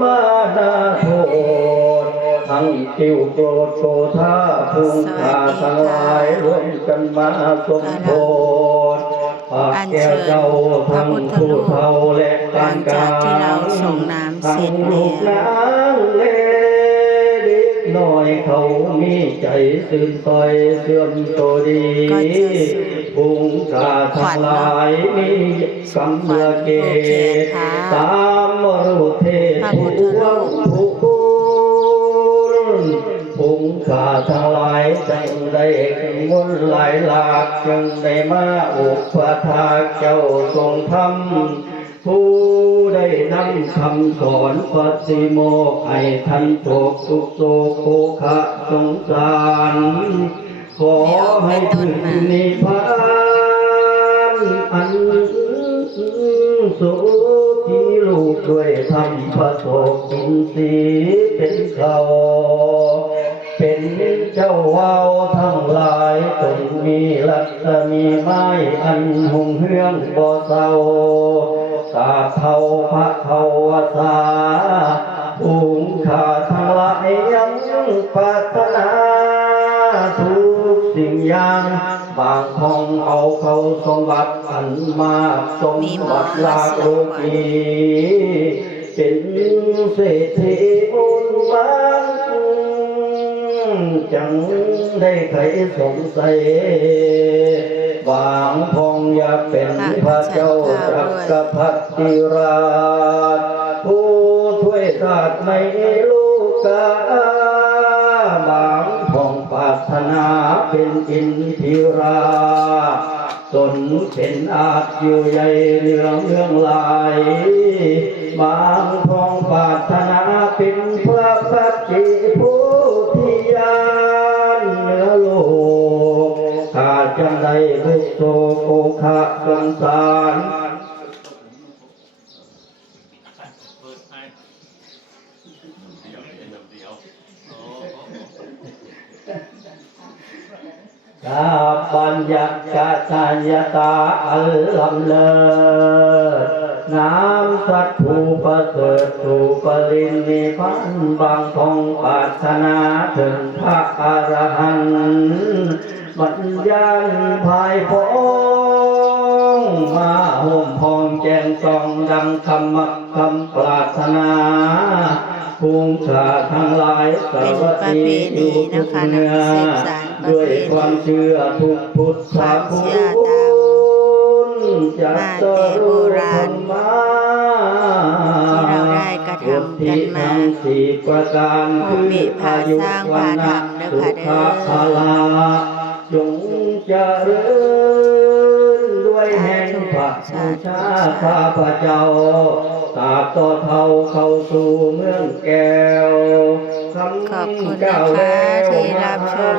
มานาโทษทั้งติวโกรธโกธาภูมิขาทั้งหลายรวมกันมาสมโภชอัญเชิญพระพุทธรูปหลังจากที่เราส่งน้ำเสร็จแล้วน้อยเขามีใจสื่นซอยเสื่อมโตดีภูมิกาทั้งหลายมีกำเนิดเกศตามมรุเทศผู้วังผู้ภูมิกาทั้งหลายจังได้มนต์หลายหลากจังได้มาอุปถากเจ้าทรงธรรมผู้ได้นำคำสอนปฏิโมกข์ให้ท่านโศกสุขโศกโภคะสงสารขอให้ถึงนิพพานอันสุขีลูกด้วยธรรมประสบอินทรีย์เป็นเขาเป็นเจ้าว่าวทั้งหลายจงมีลักษมีไม้อันหงเฮืองบ่เศร้าสาเทาพระเทาวสาภูมิขาทั้งหลายยังปรารถนาทุกสิ่งอย่างบางห้องเอาเขาสมบัติอันมากสมบัติลาโลกีเป็นเศรษฐีอุนมาจังได้ใครสงสัยบางพองอยากเป็นพระเจ้าจักรพรรดิราชผู้ช่วยชาติในโลกาบางพองปรารถนาเป็นอินทิราตนเป็นอาจอยู่ใหญ่เรื่องลายบางพองปรารถนาเป็นพระปัจจิผู้ที่ยานเหนือโลกข้าจังได้ทุกโศกโภคะสงสารกาปัญญากาตายตาอัลลัมเลน้ำสัตว์ผู้ประเสริฐผู้ปรินิพพานบางทองปรารถนาถึงพระอรหันต์บัญญัติภายพ้องมาห่มพองแจ้งส่องดังคำปรารถนาภูมิชาทั้งหลายสวัสดีอยู่ทุกเนื้อด้วยความเชื่อทุกพุทธคุณจากโบราณที่เราได้กระทำกันมาผู้มีพายุวันนะสุขภาลาจงเจริญด้วยแห่งพระบูชาข้าพระเจ้าตราบต่อเท่าเข้าสู่เมืองแก้วขอบคุณนะคะที่รับชม